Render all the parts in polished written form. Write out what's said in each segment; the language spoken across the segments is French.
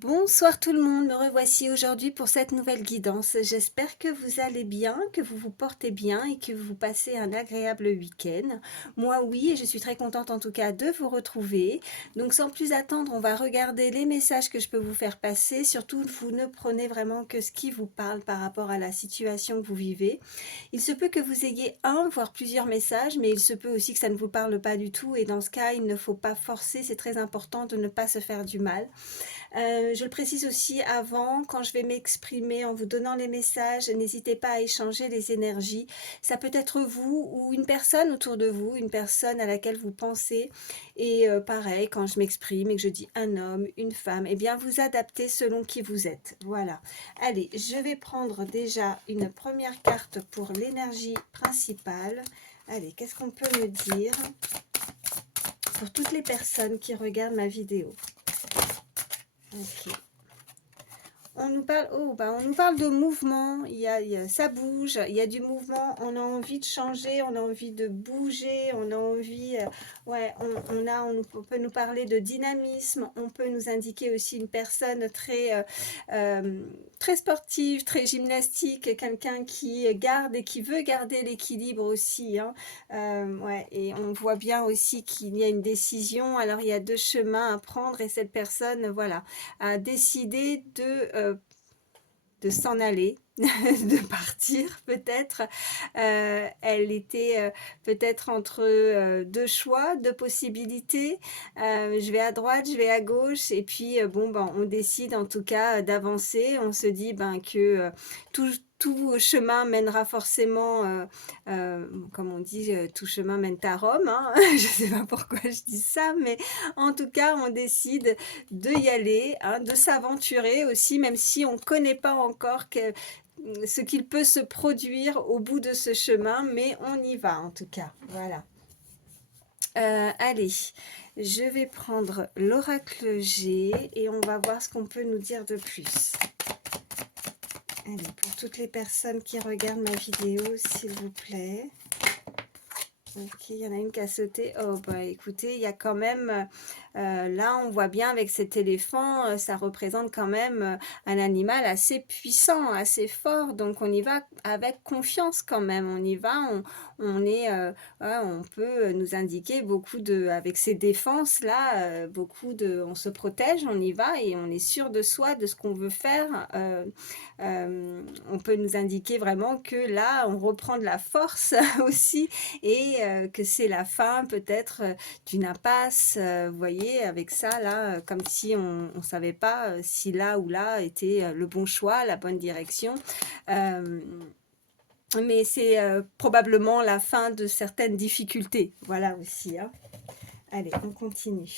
Bonsoir tout le monde, me revoici aujourd'hui pour cette nouvelle guidance. J'espère que vous allez bien, que vous vous portez bien et que vous passez un agréable week-end. Moi oui, et je suis très contente en tout cas de vous retrouver. Donc sans plus attendre, on va regarder les messages que je peux vous faire passer. Surtout, vous ne prenez vraiment que ce qui vous parle par rapport à la situation que vous vivez. Il se peut que vous ayez un, voire plusieurs messages, mais il se peut aussi que ça ne vous parle pas du tout. Et dans ce cas, il ne faut pas forcer, c'est très important de ne pas se faire du mal. Je le précise aussi avant, quand je vais m'exprimer en vous donnant les messages, n'hésitez pas à échanger les énergies. Ça peut être vous ou une personne autour de vous, une personne à laquelle vous pensez. Et pareil, quand je m'exprime et que je dis un homme, une femme, eh bien vous adaptez selon qui vous êtes. Voilà. Allez, je vais prendre déjà une première carte pour l'énergie principale. Allez, qu'est-ce qu'on peut me dire pour toutes les personnes qui regardent ma vidéo? Ok. On nous parle, oh, bah, on nous parle de mouvement, ça bouge, il y a du mouvement, on a envie de changer, on a envie de bouger, on a envie, ouais, on peut nous parler de dynamisme, on peut nous indiquer aussi une personne euh, très sportive, très gymnastique, quelqu'un qui garde et qui veut garder l'équilibre aussi, hein. Ouais, et on voit bien aussi qu'il y a une décision, alors il y a deux chemins à prendre et cette personne, voilà, a décidé de s'en aller, de partir peut-être. Elle était peut-être entre deux choix, deux possibilités. Je vais à droite, je vais à gauche, et puis bon, ben, on décide en tout cas d'avancer. On se dit ben, que tout chemin mènera forcément, comme on dit, tout chemin mène à Rome, hein. Je ne sais pas pourquoi je dis ça, mais en tout cas, on décide de y aller, hein, de s'aventurer aussi, même si on ne connaît pas encore ce qu'il peut se produire au bout de ce chemin, mais on y va en tout cas. Voilà. Allez, je vais prendre l'oracle G et on va voir ce qu'on peut nous dire de plus. Allez, pour toutes les personnes qui regardent ma vidéo, s'il vous plaît. Ok, il y en a une qui a sauté. Oh, bah écoutez, il y a quand même, là on voit bien avec cet éléphant, ça représente quand même un animal assez puissant, assez fort. Donc on y va avec confiance quand même. On y va, on est, ouais, on peut nous indiquer beaucoup de, avec ces défenses là, on se protège, on y va et on est sûr de soi, de ce qu'on veut faire. On peut nous indiquer vraiment que là on reprend de la force aussi et que c'est la fin peut-être d'une impasse, vous voyez, avec ça là, comme si on ne savait pas si là ou là était le bon choix, la bonne direction. Mais c'est probablement la fin de certaines difficultés, voilà aussi, hein. Allez, on continue.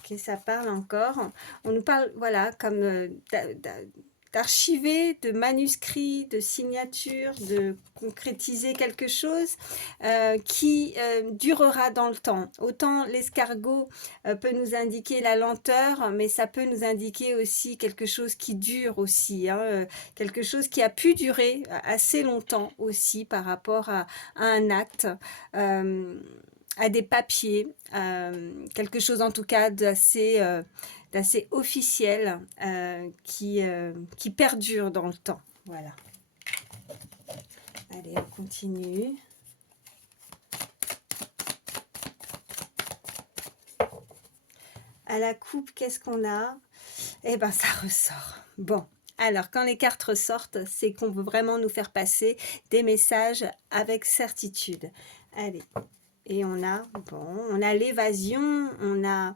Ok, ça parle encore. On nous parle, voilà, comme d'archiver, de manuscrits, de signatures, de concrétiser quelque chose qui durera dans le temps. Autant l'escargot peut nous indiquer la lenteur, mais ça peut nous indiquer aussi quelque chose qui dure aussi, hein, quelque chose qui a pu durer assez longtemps aussi par rapport à un acte. À des papiers, quelque chose en tout cas d'assez officiel qui perdure dans le temps. Voilà. Allez, on continue. À la coupe, qu'est-ce qu'on a? Eh ben, ça ressort. Bon. Alors, quand les cartes ressortent, c'est qu'on veut vraiment nous faire passer des messages avec certitude. Allez, et on a l'évasion, on a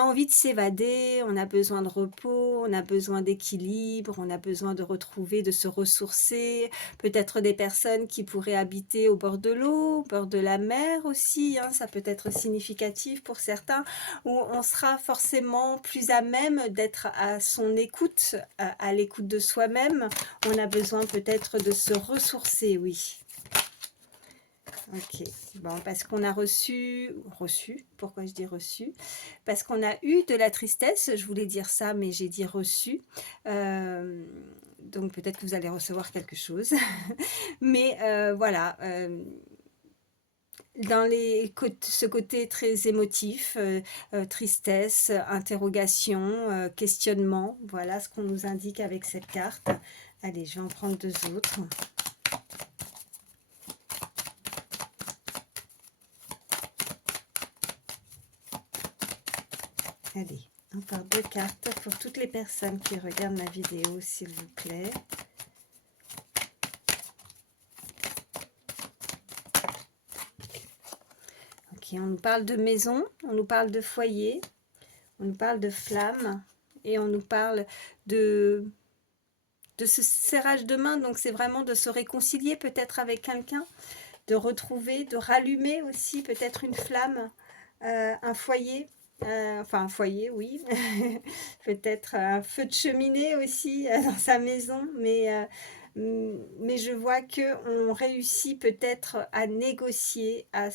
envie de s'évader, on a besoin de repos, on a besoin d'équilibre, on a besoin de retrouver, de se ressourcer. Peut-être des personnes qui pourraient habiter au bord de l'eau, au bord de la mer aussi, hein, ça peut être significatif pour certains, où on sera forcément plus à même d'être à son écoute, à l'écoute de soi-même. On a besoin peut-être de se ressourcer, oui. Ok, bon, parce qu'on a reçu, pourquoi je dis reçu? Parce qu'on a eu de la tristesse, je voulais dire ça, mais j'ai dit reçu. Donc peut-être que vous allez recevoir quelque chose. Mais voilà, dans ce côté très émotif, tristesse, interrogation, questionnement. Voilà ce qu'on nous indique avec cette carte. Allez, je vais en prendre deux autres. Allez, encore deux cartes pour toutes les personnes qui regardent ma vidéo, s'il vous plaît. Ok, on nous parle de maison, on nous parle de foyer, on nous parle de flamme et on nous parle de ce serrage de main. Donc c'est vraiment de se réconcilier peut-être avec quelqu'un, de retrouver, de rallumer aussi peut-être une flamme, un foyer. Enfin un foyer, oui, peut-être un feu de cheminée aussi dans sa maison, mais je vois qu'on réussit peut-être à négocier, à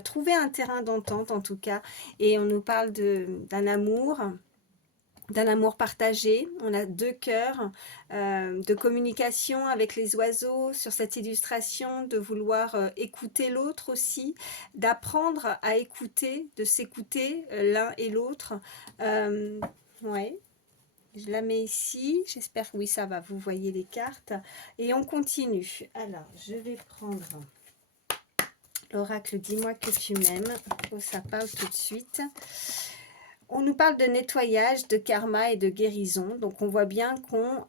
trouver un terrain d'entente en tout cas, et on nous parle d'un amour partagé. On a deux cœurs, de communication avec les oiseaux sur cette illustration, de vouloir écouter l'autre aussi, d'apprendre à écouter, de s'écouter l'un et l'autre. Ouais, je la mets ici, j'espère que oui ça va, vous voyez les cartes, et on continue. Alors, je vais prendre l'oracle Dis-moi que tu m'aimes, oh, ça parle tout de suite. On nous parle de nettoyage, de karma et de guérison. Donc on voit bien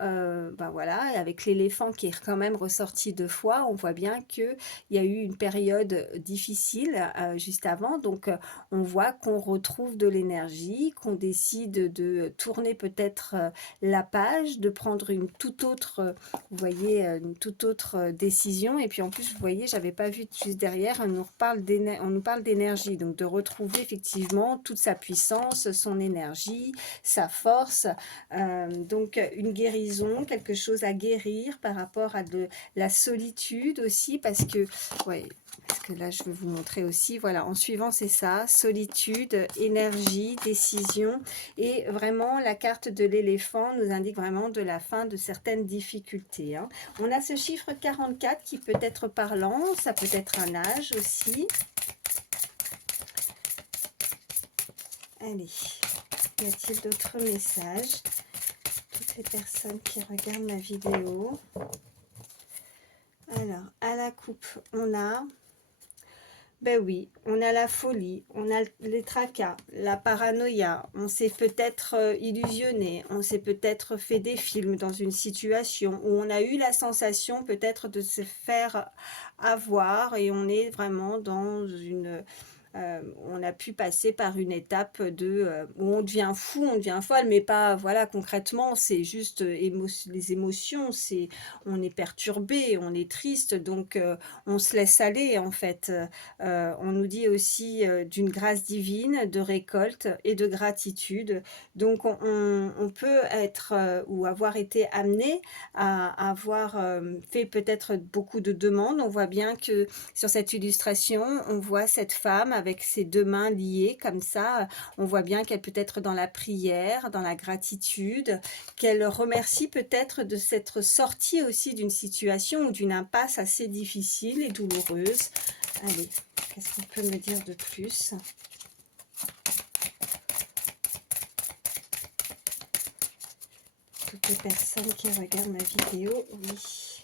ben voilà, avec l'éléphant qui est quand même ressorti deux fois, on voit bien qu'il y a eu une période difficile juste avant. Donc on voit qu'on retrouve de l'énergie, qu'on décide de tourner peut-être la page, de prendre une toute autre, vous voyez, une toute autre décision. Et puis en plus, vous voyez, j'avais pas vu juste derrière, on nous parle d'énergie, donc de retrouver effectivement toute sa puissance, son énergie, sa force, donc une guérison, quelque chose à guérir par rapport à la solitude aussi, parce que là je vais vous montrer aussi, voilà, en suivant c'est ça, solitude, énergie, décision, et vraiment la carte de l'éléphant nous indique vraiment de la fin de certaines difficultés, hein. On a ce chiffre 44 qui peut être parlant, ça peut être un âge aussi. Allez, y a-t-il d'autres messages? Toutes les personnes qui regardent ma vidéo. Alors, à la coupe, on a... Ben oui, on a la folie, on a les tracas, la paranoïa, on s'est peut-être illusionné, on s'est peut-être fait des films dans une situation où on a eu la sensation peut-être de se faire avoir, et on est vraiment dans une... on a pu passer par une étape où on devient fou, on devient folle, mais pas, voilà, concrètement, c'est juste les émotions, on est perturbé, on est triste, donc on se laisse aller en fait. On nous dit aussi d'une grâce divine, de récolte et de gratitude. Donc on peut être ou avoir été amené à avoir fait peut-être beaucoup de demandes. On voit bien que sur cette illustration, on voit cette femme avec ses deux mains liées comme ça. On voit bien qu'elle peut être dans la prière, dans la gratitude, qu'elle remercie peut-être de s'être sortie aussi d'une situation ou d'une impasse assez difficile et douloureuse. Allez, qu'est-ce qu'on peut me dire de plus? Toutes les personnes qui regardent ma vidéo, oui.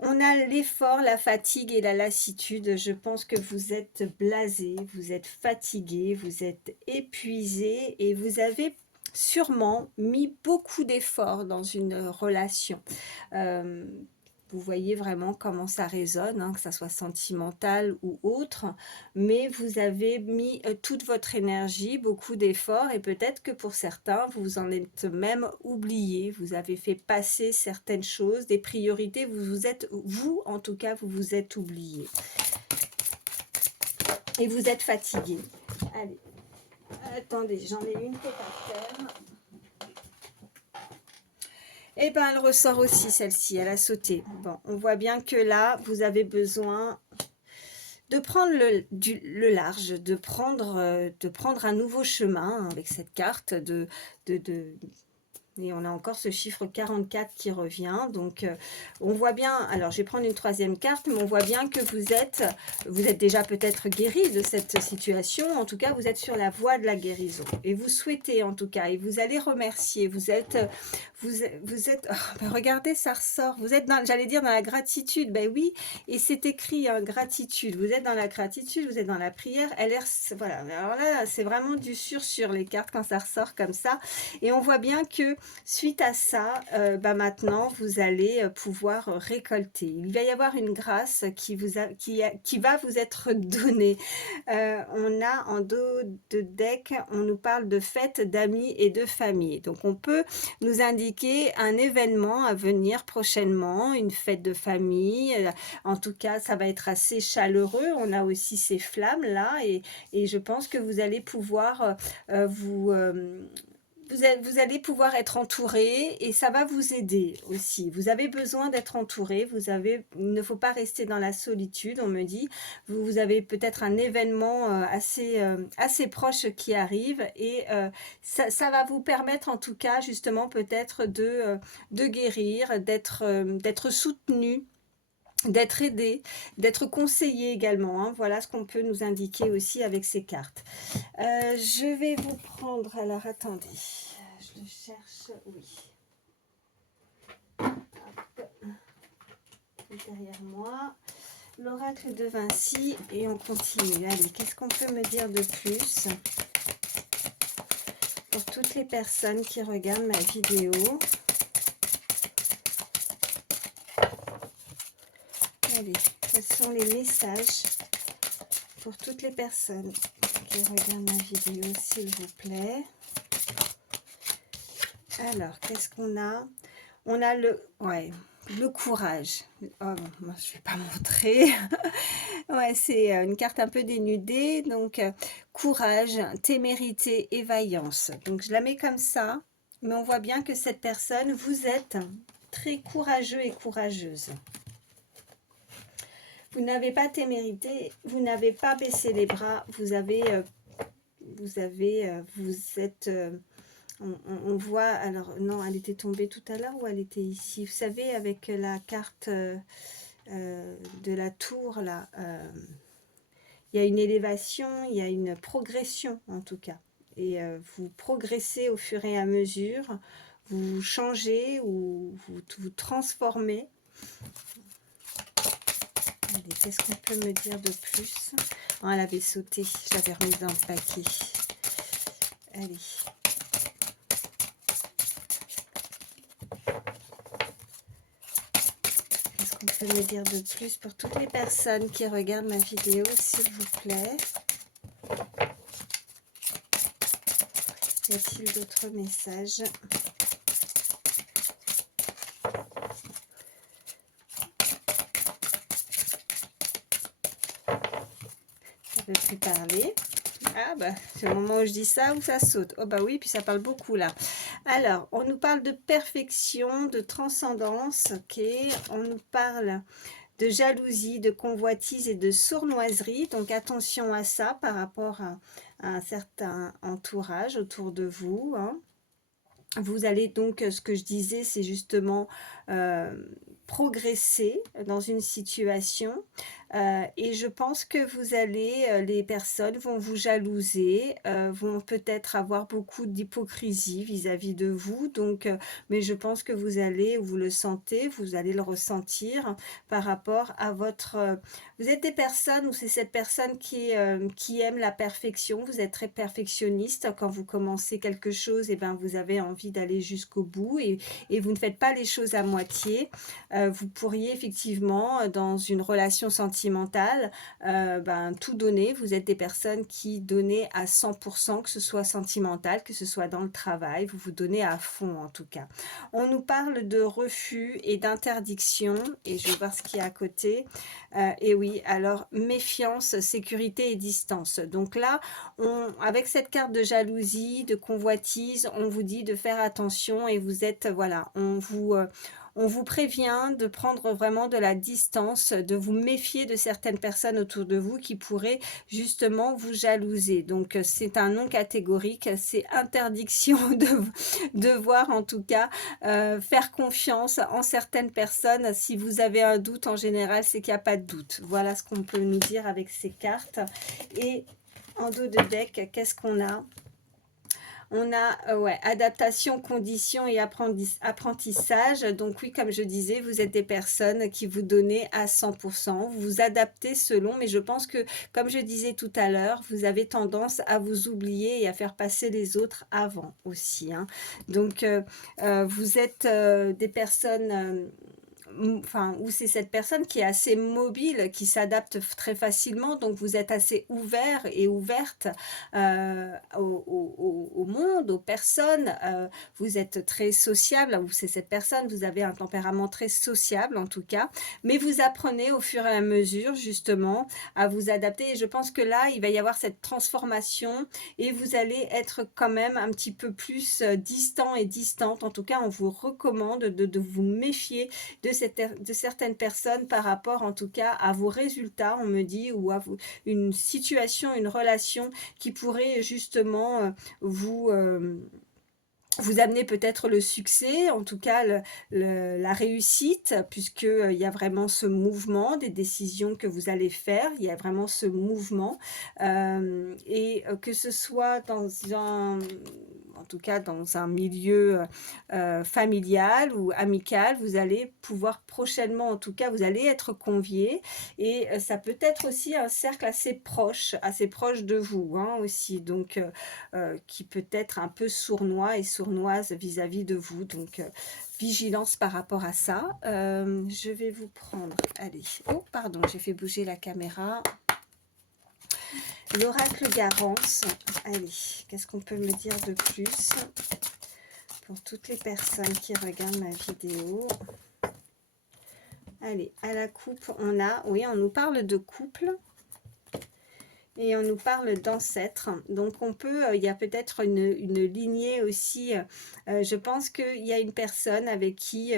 On a l'effort, la fatigue et la lassitude. Je pense que vous êtes blasé, vous êtes fatigué, vous êtes épuisé et vous avez sûrement mis beaucoup d'efforts dans une relation. Vous voyez vraiment comment ça résonne, hein, que ça soit sentimental ou autre, mais vous avez mis toute votre énergie, beaucoup d'efforts, et peut-être que pour certains, vous en êtes même oublié, vous avez fait passer certaines choses, des priorités, vous en tout cas, vous vous êtes oublié. Et vous êtes fatigué. Allez, attendez, j'en ai une qui est par terre. Et bien, elle ressort aussi, celle-ci, elle a sauté. Bon, on voit bien que là, vous avez besoin de prendre le large, de prendre un nouveau chemin avec cette carte, Et on a encore ce chiffre 44 qui revient. Donc, on voit bien, alors je vais prendre une troisième carte, mais on voit bien que vous êtes déjà peut-être guéri de cette situation. En tout cas, vous êtes sur la voie de la guérison. Et vous souhaitez, en tout cas, et vous allez remercier. Oh, ben regardez, ça ressort. Vous êtes, j'allais dire, dans la gratitude. Ben oui, et c'est écrit, hein, gratitude. Vous êtes dans la gratitude, vous êtes dans la prière. Voilà, alors là, c'est vraiment du sur les cartes quand ça ressort comme ça. Et on voit bien que suite à ça, maintenant, vous allez pouvoir récolter. Il va y avoir une grâce qui va vous être donnée. On a en dos de deck, on nous parle de fêtes, d'amis et de famille. Donc, on peut nous indiquer un événement à venir prochainement, une fête de famille. En tout cas, ça va être assez chaleureux. On a aussi ces flammes-là et je pense que vous allez pouvoir vous allez pouvoir être entouré et ça va vous aider aussi. Vous avez besoin d'être entouré, il ne faut pas rester dans la solitude, on me dit. Vous avez peut-être un événement assez proche qui arrive et ça va vous permettre en tout cas justement peut-être de guérir, d'être soutenu, d'être aidé, d'être conseillé également. Hein. Voilà ce qu'on peut nous indiquer aussi avec ces cartes. Je vais vous prendre, alors attendez, je le cherche, oui. Hop. Derrière moi, l'oracle de Vinci et on continue. Allez, qu'est-ce qu'on peut me dire de plus pour toutes les personnes qui regardent ma vidéo? Allez, quels sont les messages pour toutes les personnes qui regardent ma vidéo, s'il vous plaît? Alors, qu'est-ce qu'on a? On a le courage. Oh, moi, je ne vais pas montrer. Ouais, c'est une carte un peu dénudée. Donc, courage, témérité et vaillance. Donc, je la mets comme ça. Mais on voit bien que cette personne, vous êtes très courageux et courageuse. Vous n'avez pas témérité, vous n'avez pas baissé les bras, vous êtes... on voit, alors non, elle était tombée tout à l'heure ou elle était ici? Vous savez, avec la carte de la tour, là, il y a une élévation, il y a une progression en tout cas. Et vous progressez au fur et à mesure, vous changez ou vous transformez. Allez, qu'est-ce qu'on peut me dire de plus? Oh, elle avait sauté, je l'avais remise dans le paquet. Allez. Qu'est-ce qu'on peut me dire de plus pour toutes les personnes qui regardent ma vidéo, s'il vous plaît? Y a-t-il d'autres messages? Ça ne veut plus parler. Ah bah, c'est le moment où je dis ça ou ça saute. Oh bah oui, puis ça parle beaucoup là. Alors, on nous parle de perfection, de transcendance, ok. On nous parle de jalousie, de convoitise et de sournoiserie. Donc attention à ça par rapport à un certain entourage autour de vous. Hein. Vous allez donc, ce que je disais, c'est justement progresser dans une situation. Et je pense que vous allez, les personnes vont vous jalouser, vont peut-être avoir beaucoup d'hypocrisie vis-à-vis de vous. Donc, mais je pense que vous allez, vous le sentez, vous allez le ressentir par rapport à votre... vous êtes des personnes, ou c'est cette personne qui aime la perfection. Vous êtes très perfectionniste. Quand vous commencez quelque chose, et ben, vous avez envie d'aller jusqu'au bout et vous ne faites pas les choses à moitié. Vous pourriez effectivement, dans une relation sentimentale, tout donner. Vous êtes des personnes qui donnez à 100%, que ce soit sentimental, que ce soit dans le travail. Vous vous donnez à fond en tout cas. On nous parle de refus et d'interdiction. Et je vais voir ce qu'il y a à côté. Et oui, alors méfiance, sécurité et distance. Donc là, avec cette carte de jalousie, de convoitise, on vous dit de faire attention et vous êtes, voilà, on vous prévient de prendre vraiment de la distance, de vous méfier de certaines personnes autour de vous qui pourraient justement vous jalouser. Donc c'est un non catégorique, c'est interdiction de voir en tout cas, faire confiance en certaines personnes. Si vous avez un doute, en général, c'est qu'il n'y a pas de doute. Voilà ce qu'on peut nous dire avec ces cartes. Et en dos de deck, qu'est-ce qu'on a? On a ouais, adaptation, conditions et apprentissage. Donc oui, comme je disais, vous êtes des personnes qui vous donnez à 100%. Vous vous adaptez selon, mais je pense que, comme je disais tout à l'heure, vous avez tendance à vous oublier et à faire passer les autres avant aussi, hein. Donc, vous êtes des personnes... enfin, où c'est cette personne qui est assez mobile, qui s'adapte très facilement, donc vous êtes assez ouvert et ouverte au monde, aux personnes, vous êtes très sociable, ou c'est cette personne, vous avez un tempérament très sociable en tout cas, mais vous apprenez au fur et à mesure justement à vous adapter, et je pense que là, il va y avoir cette transformation, et vous allez être quand même un petit peu plus distant et distante. En tout cas, on vous recommande de vous méfier de certaines personnes par rapport en tout cas à vos résultats, on me dit, ou à une situation, une relation qui pourrait justement vous... vous amener peut-être le succès, en tout cas la réussite, puisqu'il y a vraiment ce mouvement, des décisions que vous allez faire, il y a vraiment ce mouvement, et que ce soit dans un... en tout cas dans un milieu familial ou amical, vous allez pouvoir prochainement, en tout cas, vous allez être convié, et ça peut être aussi un cercle assez proche de vous, hein, aussi, donc qui peut être un peu sournois et sournoise vis-à-vis de vous, donc vigilance par rapport à ça. Je vais vous prendre, allez, oh pardon, j'ai fait bouger la caméra. L'oracle Garance, allez, qu'est-ce qu'on peut me dire de plus pour toutes les personnes qui regardent ma vidéo? Allez, à la coupe, on a, oui, on nous parle de couple, et on nous parle d'ancêtres. Donc on peut, il y a peut-être une lignée aussi, je pense qu'il y a une personne avec qui...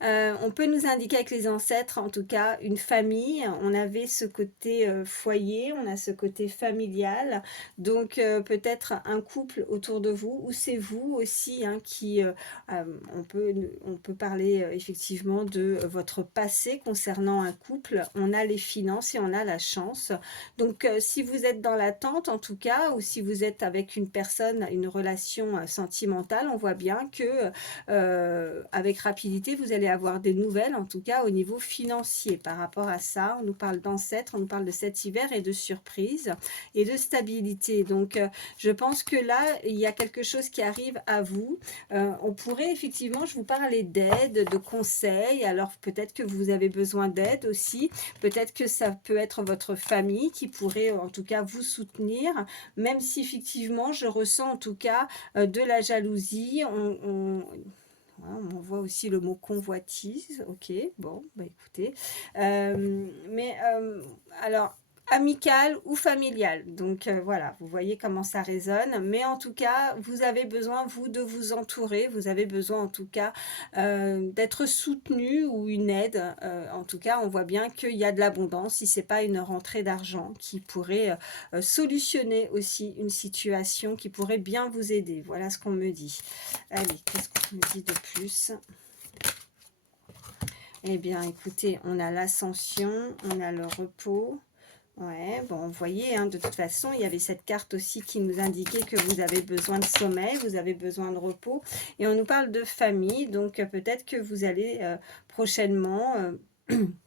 on peut nous indiquer avec les ancêtres, en tout cas, une famille. On avait ce côté foyer, on a ce côté familial. Donc, peut-être un couple autour de vous, ou c'est vous aussi, hein, qui... on peut parler effectivement de votre passé concernant un couple. On a les finances et on a la chance. Donc, si vous êtes dans l'attente, en tout cas, ou si vous êtes avec une personne, une relation sentimentale, on voit bien que avec rapidité, vous allez avoir des nouvelles, en tout cas au niveau financier par rapport à ça. On nous parle d'ancêtres, on nous parle de cet hiver et de surprise et de stabilité. Donc, je pense que là, il y a quelque chose qui arrive à vous. On pourrait effectivement, je vous parlais d'aide, de conseils. Alors, peut-être que vous avez besoin d'aide aussi. Peut-être que ça peut être votre famille qui pourrait, en tout cas, vous soutenir. Même si, effectivement, je ressens, en tout cas, de la jalousie. On voit aussi le mot convoitise. Ok, bon, bah écoutez. Alors, amical ou familial. Donc voilà, vous voyez comment ça résonne. Mais en tout cas, vous avez besoin, vous, de vous entourer. Vous avez besoin, en tout cas, d'être soutenu, ou une aide. En tout cas, on voit bien qu'il y a de l'abondance. Si ce n'est pas une rentrée d'argent qui pourrait solutionner aussi une situation qui pourrait bien vous aider. Voilà ce qu'on me dit. Allez, qu'est-ce qu'on me dit de plus? Eh bien, écoutez, on a l'ascension, on a le repos. Ouais, bon, vous voyez, hein, de toute façon, il y avait cette carte aussi qui nous indiquait que vous avez besoin de sommeil, vous avez besoin de repos. Et on nous parle de famille, donc peut-être que vous allez prochainement...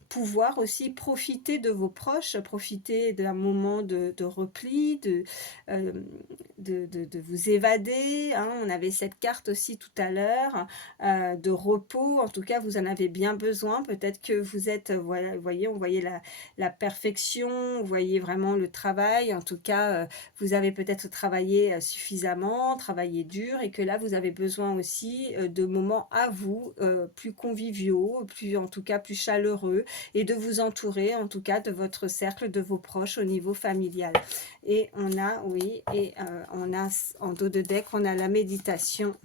pouvoir aussi profiter de vos proches, profiter d'un moment de repli, de vous évader, hein. On avait cette carte aussi tout à l'heure, de repos. En tout cas, vous en avez bien besoin. Peut-être que vous êtes, voilà, vous voyez, on voyait la perfection, vous voyez vraiment le travail. En tout cas, vous avez peut-être travaillé suffisamment, travaillé dur, et que là, vous avez besoin aussi de moments à vous, plus conviviaux, plus, en tout cas, plus chaleureux, et de vous entourer, en tout cas, de votre cercle, de vos proches au niveau familial. Et on a, oui, et on a en dos de deck, on a la méditation.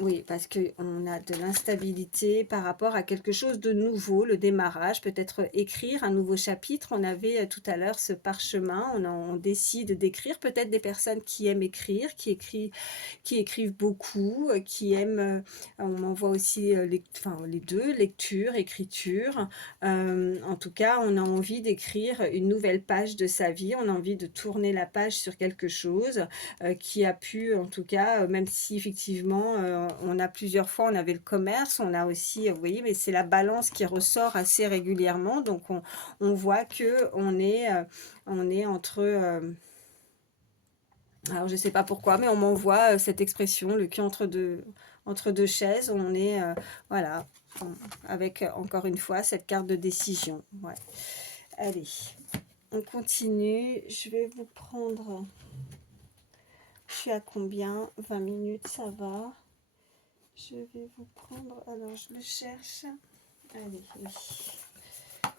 Oui, parce qu'on a de l'instabilité par rapport à quelque chose de nouveau, le démarrage, peut-être écrire un nouveau chapitre. On avait tout à l'heure ce parchemin, on décide d'écrire, peut-être des personnes qui aiment écrire, qui écrivent beaucoup, qui aiment, on m'envoie aussi enfin, les deux, lecture, écriture. En tout cas, on a envie d'écrire une nouvelle page de sa vie, on a envie de tourner la page sur quelque chose qui a pu, en tout cas, même si effectivement, on a plusieurs fois, on avait le commerce, on a aussi, vous voyez, mais c'est la balance qui ressort assez régulièrement, donc on voit que on est entre... alors je sais pas pourquoi, mais on m'envoie cette expression, le cul entre deux chaises, on est, voilà, avec encore une fois cette carte de décision. Ouais. Allez, on continue, je vais vous prendre... Je suis à combien? 20 minutes, ça va. Je vais vous prendre... Alors, je le cherche. Allez, oui.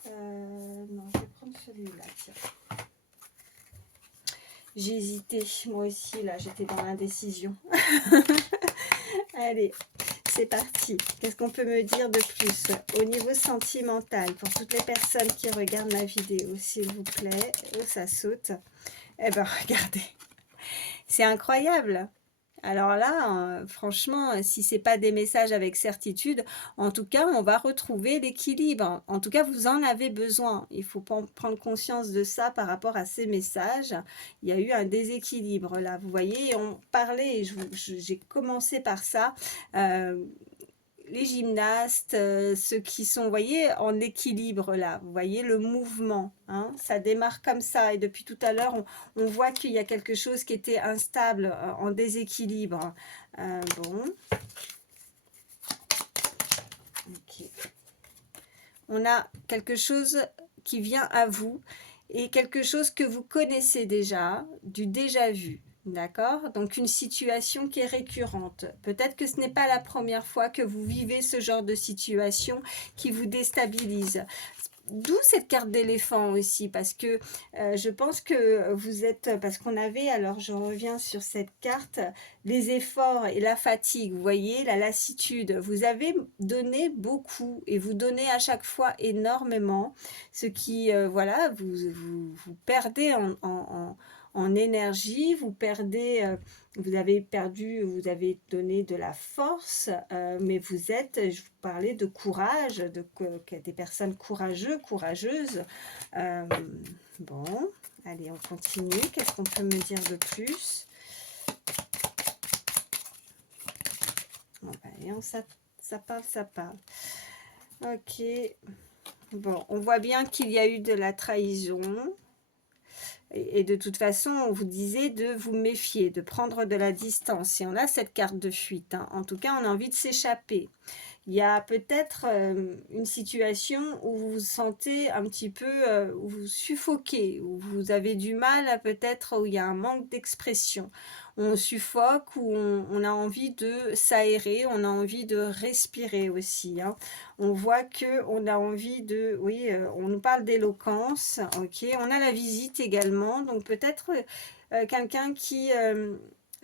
Non, je vais prendre celui-là, tiens. J'ai hésité, moi aussi, là, j'étais dans l'indécision. Allez, c'est parti. Qu'est-ce qu'on peut me dire de plus? Au niveau sentimental, pour toutes les personnes qui regardent ma vidéo, s'il vous plaît. Oh, ça saute. Eh ben, regardez. C'est incroyable. Alors là, franchement, si c'est pas des messages avec certitude, en tout cas, on va retrouver l'équilibre. En tout cas, vous en avez besoin. Il faut prendre conscience de ça par rapport à ces messages. Il y a eu un déséquilibre là. Vous voyez, on parlait, j'ai commencé par ça. Les gymnastes, ceux qui sont, vous voyez, en équilibre là, vous voyez le mouvement, hein, ça démarre comme ça et depuis tout à l'heure, on voit qu'il y a quelque chose qui était instable, en déséquilibre. Bon. Ok. On a quelque chose qui vient à vous et quelque chose que vous connaissez déjà, du déjà vu. D'accord? Donc une situation qui est récurrente. Peut-être que ce n'est pas la première fois que vous vivez ce genre de situation qui vous déstabilise. D'où cette carte d'éléphant aussi, parce que je pense que vous êtes, parce qu'on avait, alors je reviens sur cette carte, les efforts et la fatigue, vous voyez, la lassitude, vous avez donné beaucoup et vous donnez à chaque fois énormément, ce qui, voilà, vous perdez en énergie, vous perdez, vous avez perdu, vous avez donné de la force, mais vous êtes, je vous parlais de courage, des personnes courageuses. Euh, bon, allez, on continue. Qu'est-ce qu'on peut me dire de plus? Bon, allez, ça parle. Ok. Bon, on voit bien qu'il y a eu de la trahison. Et de toute façon, on vous disait de vous méfier, de prendre de la distance. Et on a cette carte de fuite, hein. En tout cas, on a envie de s'échapper. Il y a peut-être une situation où vous vous sentez un petit peu, où vous suffoquez, où vous avez du mal, peut-être où il y a un manque d'expression. On suffoque, où on a envie de s'aérer, on a envie de respirer aussi, hein. On voit que on a envie de... Oui, on nous parle d'éloquence, ok. On a la visite également, donc peut-être quelqu'un qui...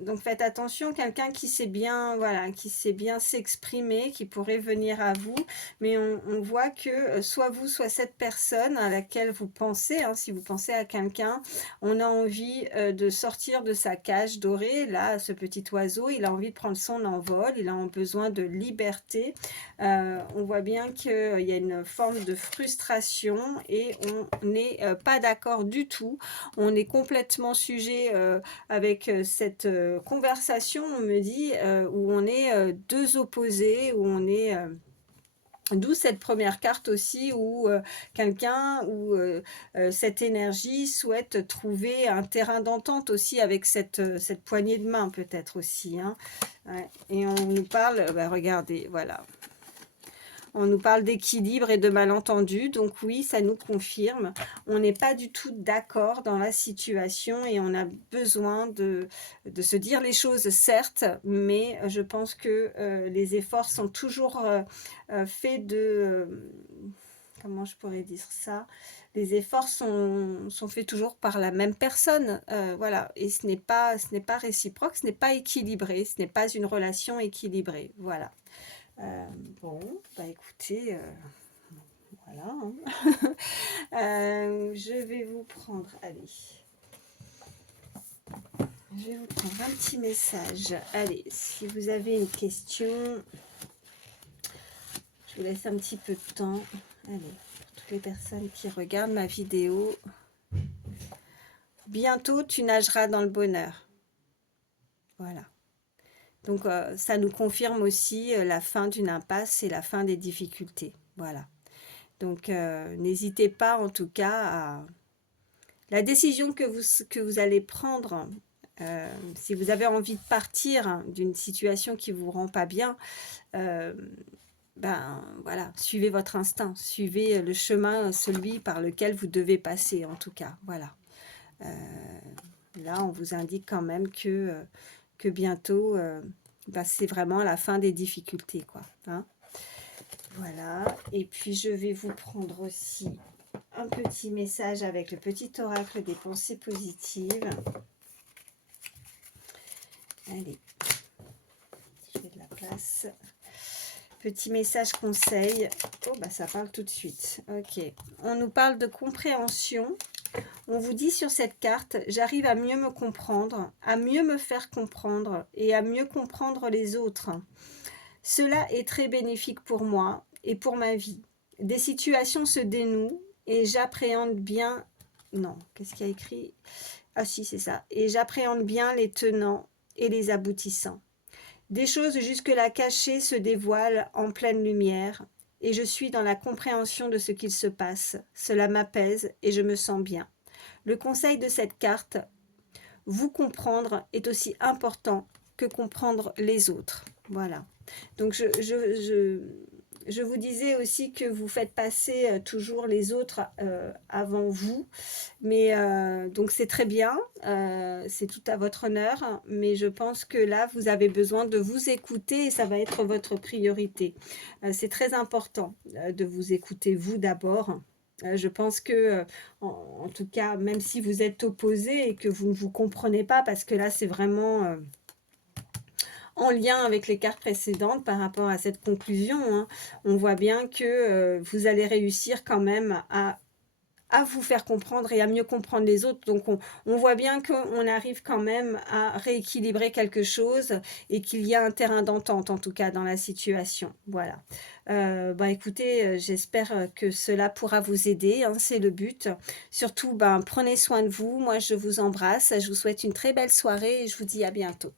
donc faites attention, quelqu'un qui sait bien, voilà, qui sait bien s'exprimer, qui pourrait venir à vous, mais on voit que soit vous, soit cette personne à laquelle vous pensez, hein, si vous pensez à quelqu'un, on a envie de sortir de sa cage dorée. Là, ce petit oiseau, il a envie de prendre son envol, il a besoin de liberté. On voit bien qu'il y a une forme de frustration et on n'est pas d'accord du tout. On est complètement sujet avec cette conversation, on me dit, où on est deux opposés, où on est... D'où cette première carte aussi où quelqu'un ou cette énergie souhaite trouver un terrain d'entente aussi avec cette poignée de main peut-être aussi, hein. Ouais. Et on nous parle, bah, regardez, voilà. On nous parle d'équilibre et de malentendu, donc oui, ça nous confirme. On n'est pas du tout d'accord dans la situation et on a besoin de se dire les choses, certes, mais je pense que les efforts sont toujours faits de... comment je pourrais dire ça? les efforts sont faits toujours par la même personne, voilà, et ce n'est pas réciproque, ce n'est pas équilibré, ce n'est pas une relation équilibrée, voilà. Heu, bon, bah, écoutez, voilà, hein. Je vais vous prendre, allez, je vais vous prendre un petit message. Allez, si vous avez une question, je vous laisse un petit peu de temps. Allez, pour toutes les personnes qui regardent ma vidéo, bientôt tu nageras dans le bonheur. Voilà. Donc ça nous confirme aussi la fin d'une impasse et la fin des difficultés. Voilà. Donc n'hésitez pas en tout cas à... La décision que vous allez prendre, si vous avez envie de partir d'une situation qui ne vous rend pas bien, ben voilà, suivez votre instinct, suivez le chemin, celui par lequel vous devez passer en tout cas. Voilà. Là, on vous indique quand même que bientôt, ben, c'est vraiment la fin des difficultés, quoi. Hein. Voilà. Et puis, je vais vous prendre aussi un petit message avec le petit oracle des pensées positives. Allez, je fais de la place. Petit message conseil. Oh, bah ça parle tout de suite. Ok. On nous parle de compréhension. On vous dit sur cette carte, j'arrive à mieux me comprendre, à mieux me faire comprendre et à mieux comprendre les autres. Cela est très bénéfique pour moi et pour ma vie. Des situations se dénouent et j'appréhende bien... Non, qu'est-ce qu'il y a écrit? Ah si, c'est ça. Et j'appréhende bien les tenants et les aboutissants. Des choses jusque-là cachées se dévoilent en pleine lumière et je suis dans la compréhension de ce qu'il se passe. Cela m'apaise et je me sens bien. Le conseil de cette carte, vous comprendre est aussi important que comprendre les autres. Voilà. Donc je vous disais aussi que vous faites passer toujours les autres avant vous, mais donc c'est très bien, c'est tout à votre honneur, mais je pense que là vous avez besoin de vous écouter et ça va être votre priorité. C'est très important de vous écouter vous d'abord. Je pense que, en tout cas, même si vous êtes opposés et que vous ne vous comprenez pas, parce que là c'est vraiment en lien avec les cartes précédentes par rapport à cette conclusion, hein, on voit bien que vous allez réussir quand même à vous faire comprendre et à mieux comprendre les autres. Donc on voit bien qu'on arrive quand même à rééquilibrer quelque chose et qu'il y a un terrain d'entente en tout cas dans la situation. Voilà. Bah écoutez, j'espère que cela pourra vous aider, hein, c'est le but. Surtout, ben, prenez soin de vous. Moi, je vous embrasse. Je vous souhaite une très belle soirée et je vous dis à bientôt.